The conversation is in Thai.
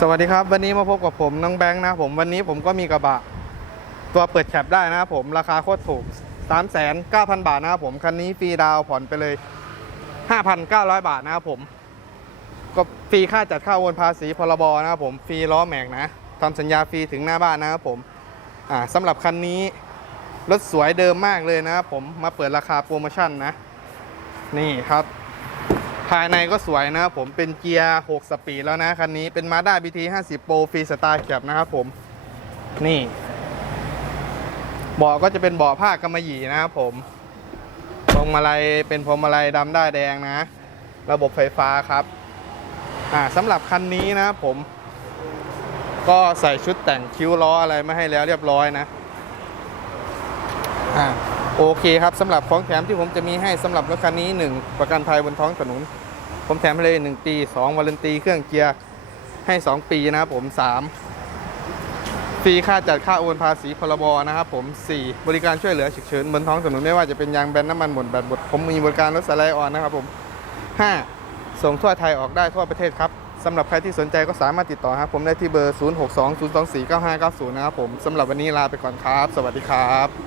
สวัสดีครับ วันนี้มาพบกับผมน้องแบงค์นะผมวันนี้ผมก็มีกระบะ ตัวเปิดแคปได้นะครับผมราคาโคตรถูก 3 9 0 0 0 บาทนะครับผมคันนี้ฟรีดาวผ่อนไปเลย 5,900 บาทนะครับผมก็ฟรีค่าจัดค่าโอนภาษีพรบนะครับผมฟรีล้อแม็กนะทำสัญญาฟรีถึงหน้าบ้านนะครับผมอ่าสำหรับคันนี้รถสวยเดิมมากเลยนะครับผมมาเปิดราคาโปรโมชั่นนะ นี่ครับ ภายในก็สวยนะครับผมเป็นเกียร์ 6 สปีดแล้วนะคันนี้เป็น Mazda BT 50 Pro ฟรีสไตล์แคปนะครับผม นี่เบาะก็จะเป็นเบาะผ้ากำมะหยี่นะครับผมพวงมาลัยเป็นพวงมาลัยดำได้าแดงนะ ระบบไฟฟ้าครับอ่าสำหรับคันนี้นะครับผม ก็ใส่ชุดแต่งคิ้วล้ออะไรไมาให้แล้วเรียบร้อยนะอ่า โอเคครับสำหรับของแถมที่ผมจะมีให้สำหรับรถคันนี้ 1 ประกันภัยบนท้องถนน ผมแถมให้เลย 1 ปี 2วารันตีเครื่องเกียร์ให้ 2 ปีนะครับผม 3 ฟรีค่าจัดค่าโอนภาษีพรบนะครับผม 4 บริการช่วยเหลือฉุกเฉินบนท้องถนนไม่ว่าจะเป็นยางแบนน้ำมันหมดแบตหมดผมมีบริการรถสไลด์ออนนะครับผม 5 ส่งทั่วไทยออกได้ทั่วประเทศครับสำหรับใครที่สนใจก็สามารถติดต่อครับผมได้ที่เบอร์ 0620249590 นะครับผมสำหรับวันนี้ลาไปก่อนครับ สวัสดีครับ